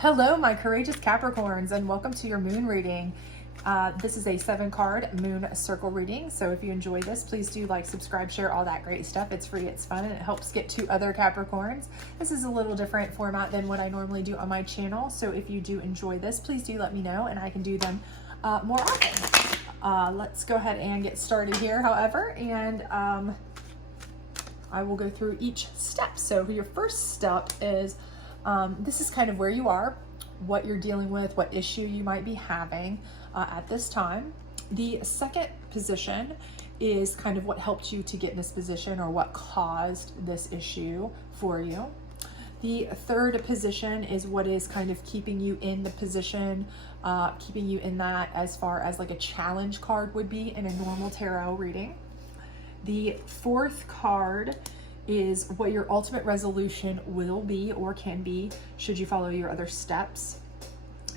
Hello, my courageous Capricorns, and welcome to your moon reading. This is a 7-card moon circle reading. So if you enjoy this, please do like, subscribe, share, all that great stuff. It's free, it's fun, and it helps get to other Capricorns. This is a little different format than what I normally do on my channel. So if you do enjoy this, please do let me know and I can do them more often. Let's go ahead and get started here, however, and I will go through each step. So your first step is this is kind of where you are, what you're dealing with, what issue you might be having at this time. The second position is kind of what helped you to get in this position or what caused this issue for you. The third position is what is kind of keeping you in the position, keeping you in that as far as like a challenge card would be in a normal tarot reading. The fourth card is what your ultimate resolution will be or can be should you follow your other steps.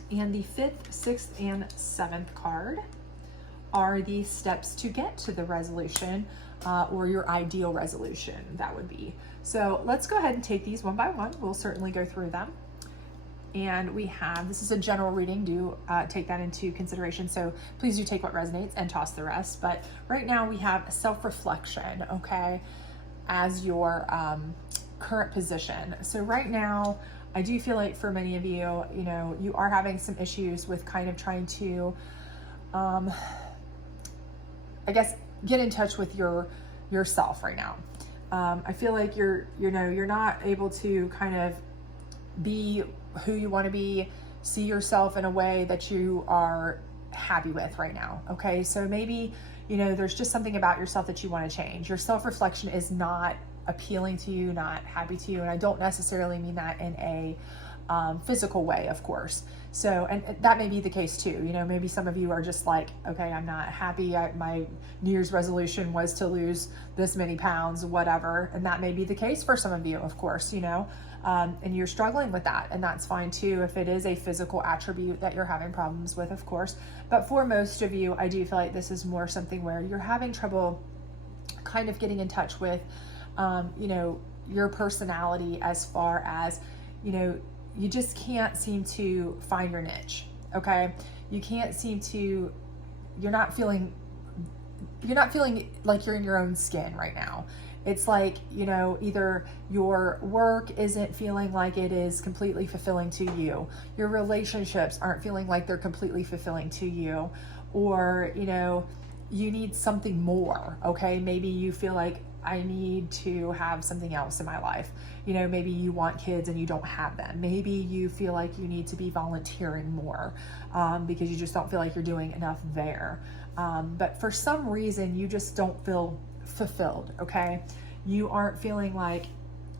And the fifth, sixth, and seventh card are the steps to get to the resolution or your ideal resolution, that would be. So let's go ahead and take these one by one. We'll certainly go through them. And we have, this is a general reading, do take that into consideration. So please do take what resonates and toss the rest. But right now we have self-reflection, okay, as your current position. So right now, I do feel like for many of you, you are having some issues with kind of trying to, I guess, get in touch with yourself right now. I feel like you're not able to kind of be who you want to be, see yourself in a way that you are happy with right now. Okay, so maybe there's just something about yourself that you want to change. Your self-reflection is not appealing to you, not happy to you, and I don't necessarily mean that in a physical way, of course. So, and that may be the case too. Maybe some of you are just like, okay, I'm not happy. My New Year's resolution was to lose this many pounds, whatever. And that may be the case for some of you, of course, and you're struggling with that, and that's fine too if it is a physical attribute that you're having problems with, of course. But for most of you, I do feel like this is more something where you're having trouble kind of getting in touch with, your personality, as far as, you just can't seem to find your niche, okay? You can't seem to, you're not feeling like you're in your own skin right now. It's like, either your work isn't feeling like it is completely fulfilling to you. Your relationships aren't feeling like they're completely fulfilling to you. Or, you need something more, okay? Maybe you feel like, I need to have something else in my life. Maybe you want kids and you don't have them. Maybe you feel like you need to be volunteering more because you just don't feel like you're doing enough there. But for some reason, you just don't feel fulfilled, okay? You aren't feeling like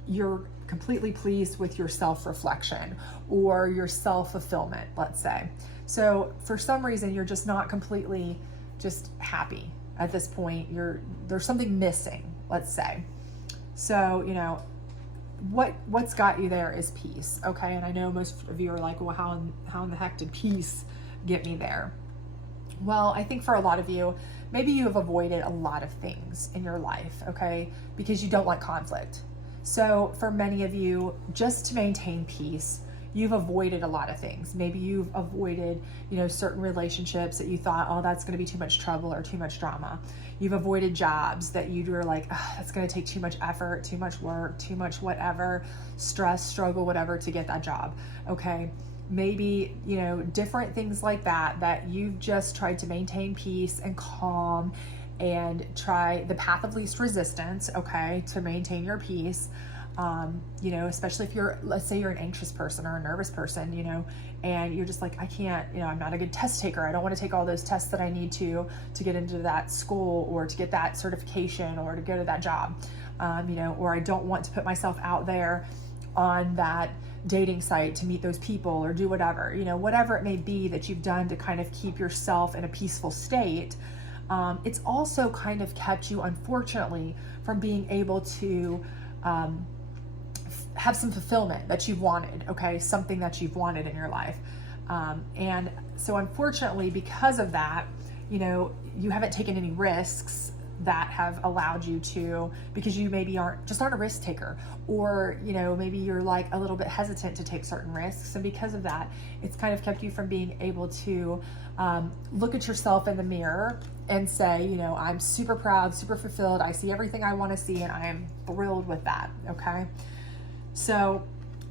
you're completely pleased with your self-reflection or your self-fulfillment, let's say. So for some reason, you're just not completely just happy at this point. There's something missing, let's say. So, what's got you there is peace, okay? And I know most of you are like, well, how in the heck did peace get me there? Well, I think for a lot of you, maybe you have avoided a lot of things in your life, okay? Because you don't like conflict. So for many of you, just to maintain peace, you've avoided a lot of things. Maybe you've avoided, certain relationships that you thought, oh, that's going to be too much trouble or too much drama. You've avoided jobs that you were like, oh, that's going to take too much effort, too much work, too much whatever, stress, struggle, whatever to get that job. Okay. Maybe, different things like that you've just tried to maintain peace and calm and try the path of least resistance, okay, to maintain your peace. Especially if let's say you're an anxious person or a nervous person, and you're just like, I can't, I'm not a good test taker. I don't want to take all those tests that I need to get into that school or to get that certification or to go to that job, or I don't want to put myself out there on that dating site to meet those people or do whatever, whatever it may be that you've done to kind of keep yourself in a peaceful state. It's also kind of kept you, unfortunately, from being able to, have some fulfillment that you've wanted, okay? Something that you've wanted in your life. And so unfortunately, because of that, you haven't taken any risks that have allowed you to, because you maybe aren't a risk taker, or, you know, maybe you're like a little bit hesitant to take certain risks. And because of that, it's kind of kept you from being able to look at yourself in the mirror and say, you know, I'm super proud, super fulfilled. I see everything I want to see, and I am thrilled with that. Okay. So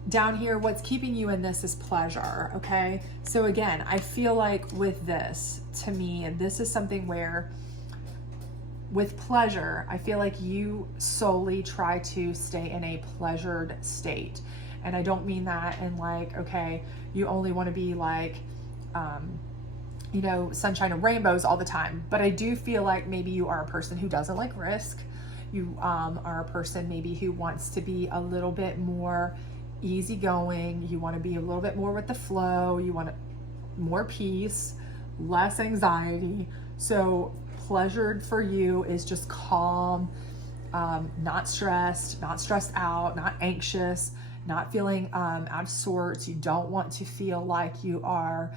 down here, what's keeping you in this is pleasure. Okay. So again, I feel like with this, to me, this is something where with pleasure, I feel like you solely try to stay in a pleasured state. And I don't mean that in like, okay, you only want to be like, you know, sunshine and rainbows all the time. But I do feel like maybe you are a person who doesn't like risk. You are a person maybe who wants to be a little bit more easygoing. You want to be a little bit more with the flow. You want more peace, less anxiety. So pleasured for you is just calm, not stressed out, not anxious, not feeling out of sorts. You don't want to feel like you are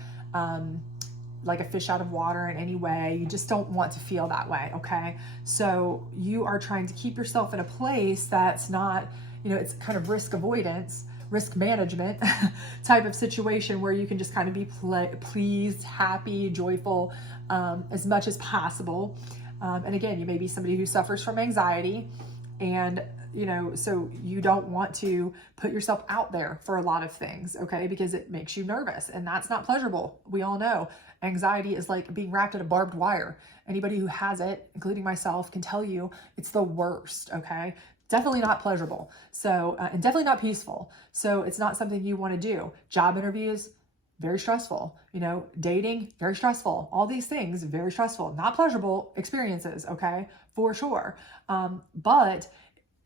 like a fish out of water in any way. You just don't want to feel that way. Okay. So you are trying to keep yourself in a place that's not, you know, it's kind of risk avoidance, risk management type of situation where you can just kind of be pleased, happy, joyful, as much as possible. And again, you may be somebody who suffers from anxiety, and, you know, so you don't want to put yourself out there for a lot of things, okay? Because it makes you nervous, and that's not pleasurable. We all know anxiety is like being wrapped in a barbed wire. Anybody who has it, including myself, can tell you it's the worst, okay? Definitely not pleasurable. So, and definitely not peaceful. So it's not something you want to do. Job interviews, very stressful. You know, dating, very stressful. All these things, very stressful. Not pleasurable experiences, okay? For sure. But,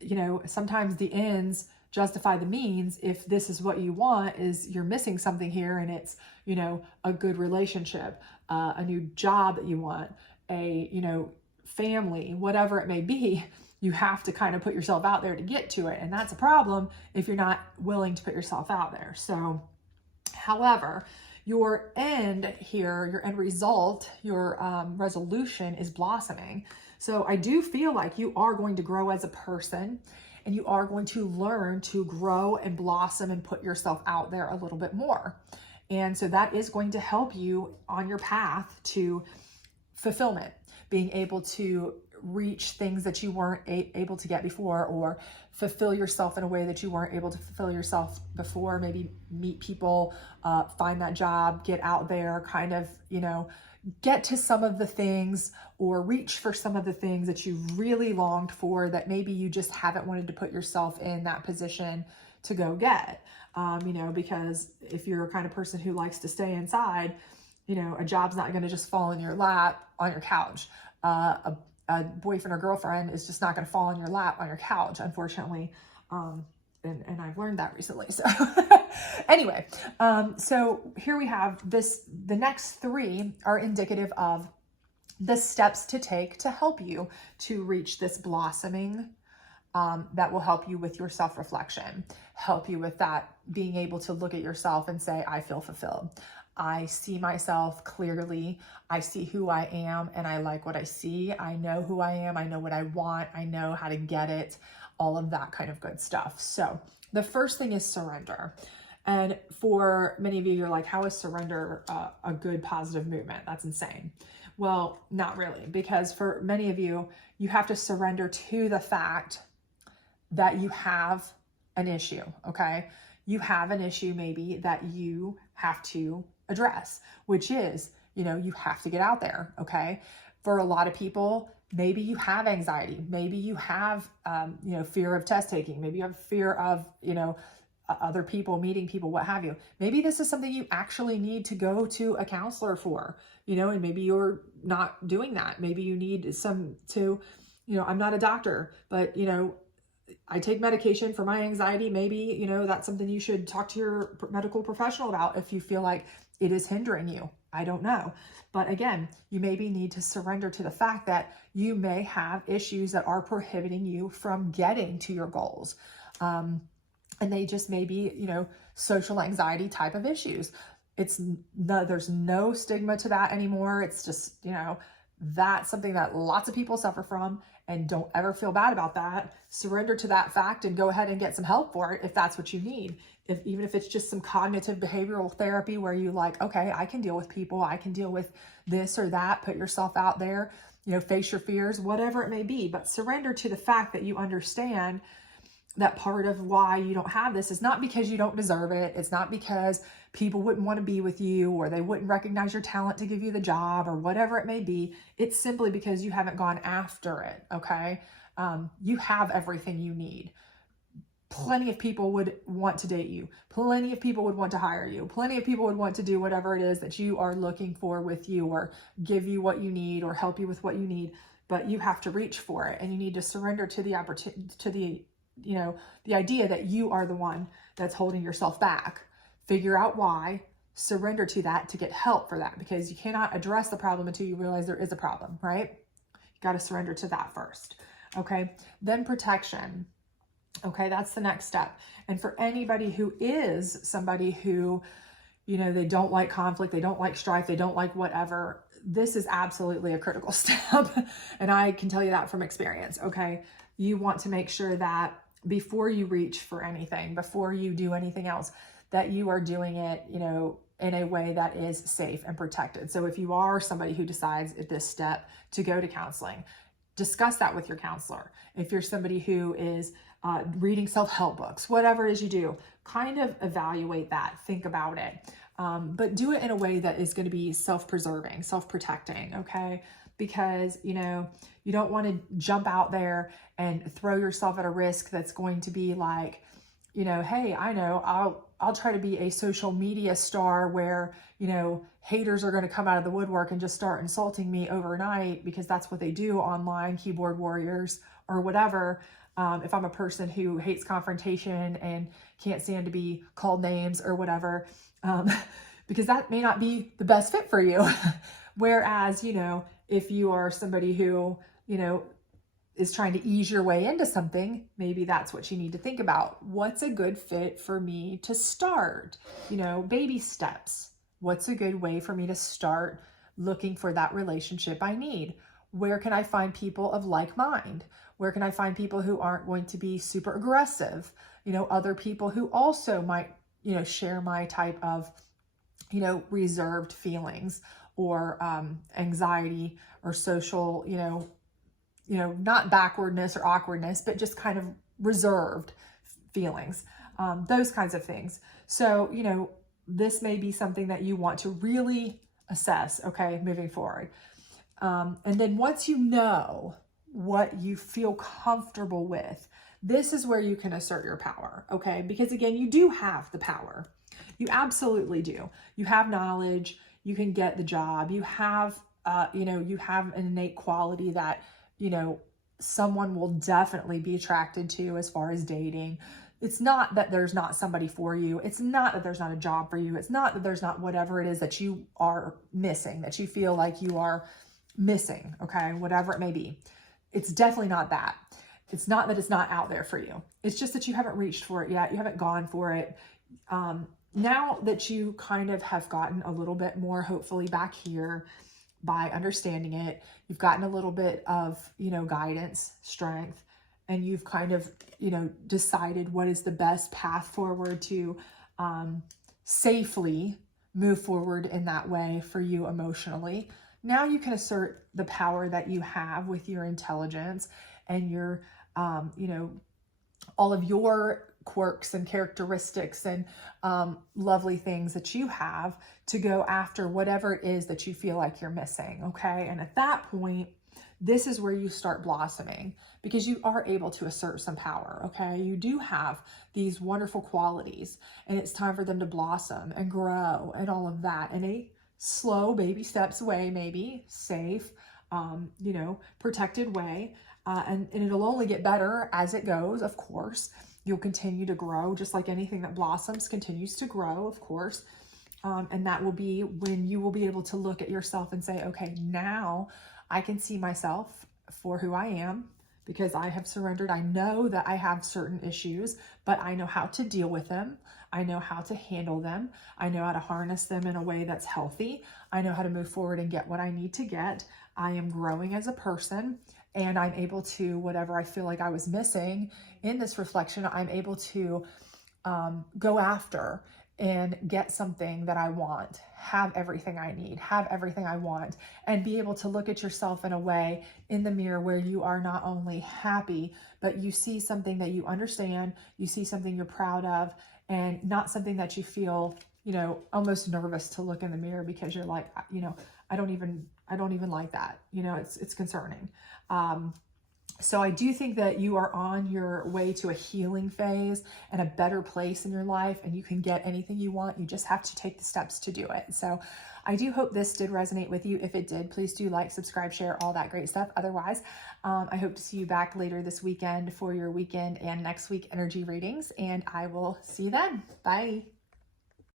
you know, sometimes the ends justify the means. If this is what you want, is you're missing something here, and it's, you know, a good relationship, a new job that you want, a, you know, family, whatever it may be. You have to kind of put yourself out there to get to it. And that's a problem if you're not willing to put yourself out there. So, however, your end here, your end result, your resolution is blossoming. So I do feel like you are going to grow as a person, and you are going to learn to grow and blossom and put yourself out there a little bit more. And so that is going to help you on your path to fulfillment, being able to reach things that you weren't able to get before, or fulfill yourself in a way that you weren't able to fulfill yourself before. Maybe meet people, find that job, get out there, kind of, you know, get to some of the things, or reach for some of the things that you really longed for that maybe you just haven't wanted to put yourself in that position to go get. You know, because if you're a kind of person who likes to stay inside, you know, a job's not going to just fall in your lap on your couch. A boyfriend or girlfriend is just not going to fall on your lap on your couch, unfortunately. And I've learned that recently. So anyway, so here we have this, the next three are indicative of the steps to take to help you to reach this blossoming, that will help you with your self-reflection, help you with that, being able to look at yourself and say, I feel fulfilled. I see myself clearly. I see who I am, and I like what I see. I know who I am. I know what I want. I know how to get it, all of that kind of good stuff. So the first thing is surrender. And for many of you, you're like, how is surrender a good positive movement? That's insane. Well, not really, because for many of you, you have to surrender to the fact that you have an issue, okay? You have an issue maybe that you have to address, which is, you know, you have to get out there, okay? For a lot of people, maybe you have anxiety. Maybe you have, you know, fear of test taking. Maybe you have fear of, you know, other people, meeting people, what have you. Maybe this is something you actually need to go to a counselor for, you know, and maybe you're not doing that. Maybe you need you know, I'm not a doctor, but, you know, I take medication for my anxiety. Maybe, you know, that's something you should talk to your medical professional about if you feel like it is hindering you. I don't know. But again, you maybe need to surrender to the fact that you may have issues that are prohibiting you from getting to your goals. And they just may be, you know, social anxiety type of issues. There's no stigma to that anymore. It's just, you know, That's something that lots of people suffer from, and don't ever feel bad about that. Surrender to that fact and go ahead and get some help for it if that's what you need. Even if it's just some cognitive behavioral therapy where you like, okay, I can deal with people, I can deal with this or that, put yourself out there, face your fears, whatever it may be, but surrender to the fact that you understand that part of why you don't have this is not because you don't deserve it. It's not because people wouldn't want to be with you or they wouldn't recognize your talent to give you the job or whatever it may be. It's simply because you haven't gone after it. Okay. You have everything you need. Plenty of people would want to date you. Plenty of people would want to hire you. Plenty of people would want to do whatever it is that you are looking for with you, or give you what you need, or help you with what you need. But you have to reach for it, and you need to surrender to the opportunity, to the idea that you are the one that's holding yourself back. Figure out why, surrender to that to get help for that, because you cannot address the problem until you realize there is a problem, right? You got to surrender to that first. Okay. Then protection. Okay. That's the next step. And for anybody who is somebody who, they don't like conflict, they don't like strife, they don't like whatever, this is absolutely a critical step. And I can tell you that from experience. Okay. You want to make sure that before you reach for anything, before you do anything else, that you are doing it, in a way that is safe and protected. So if you are somebody who decides at this step to go to counseling, discuss that with your counselor. If you're somebody who is reading self-help books, whatever it is you do, kind of evaluate that, think about it. But do it in a way that is going to be self-preserving, self-protecting, okay? Because, you don't want to jump out there and throw yourself at a risk that's going to be like, hey, I know I'll try to be a social media star where, haters are going to come out of the woodwork and just start insulting me overnight, because that's what they do online, keyboard warriors or whatever. If I'm a person who hates confrontation and can't stand to be called names or whatever, because that may not be the best fit for you. Whereas, if you are somebody who, is trying to ease your way into something, maybe that's what you need to think about. What's a good fit for me to start? Baby steps. What's a good way for me to start looking for that relationship I need? Where can I find people of like mind? Where can I find people who aren't going to be super aggressive? Other people who also might, share my type of, reserved feelings or anxiety or social, not backwardness or awkwardness, but just kind of reserved feelings, those kinds of things. So, this may be something that you want to really assess, okay, moving forward. And then once you know what you feel comfortable with, this is where you can assert your power, okay? Because again, you do have the power. You absolutely do. You have knowledge, you can get the job, you have, you have an innate quality that, someone will definitely be attracted to as far as dating. It's not that there's not somebody for you. It's not that there's not a job for you. It's not that there's not whatever it is that you are missing, that you feel like you are missing, okay? Whatever it may be. It's definitely not that. It's not that it's not out there for you. It's just that you haven't reached for it yet. You haven't gone for it. Now that you kind of have gotten a little bit more, hopefully back here by understanding it, you've gotten a little bit of, guidance, strength, and you've kind of, decided what is the best path forward to safely move forward in that way for you emotionally. Now you can assert the power that you have with your intelligence and your, all of your quirks and characteristics and lovely things that you have to go after whatever it is that you feel like you're missing, okay? And at that point, this is where you start blossoming, because you are able to assert some power, okay? You do have these wonderful qualities, and it's time for them to blossom and grow and all of that in a slow baby steps way, maybe safe, protected way. And it'll only get better as it goes, of course. You'll continue to grow, just like anything that blossoms continues to grow, of course. And that will be when you will be able to look at yourself and say, okay, now I can see myself for who I am, because I have surrendered. I know that I have certain issues, but I know how to deal with them. I know how to handle them. I know how to harness them in a way that's healthy. I know how to move forward and get what I need to get. I am growing as a person, and I'm able to, whatever I feel like I was missing in this reflection, I'm able to go after and get something that I want, have everything I need, have everything I want, and be able to look at yourself in a way in the mirror where you are not only happy, but you see something that you understand, you see something you're proud of, and not something that you feel, you know, almost nervous to look in the mirror because you're like, you know, I don't even like that. You know, it's concerning. So I do think that you are on your way to a healing phase and a better place in your life, and you can get anything you want. You just have to take the steps to do it. So I do hope this did resonate with you. If it did, please do like, subscribe, share, all that great stuff. Otherwise, I hope to see you back later this weekend for your weekend and next week energy readings, and I will see you then. Bye.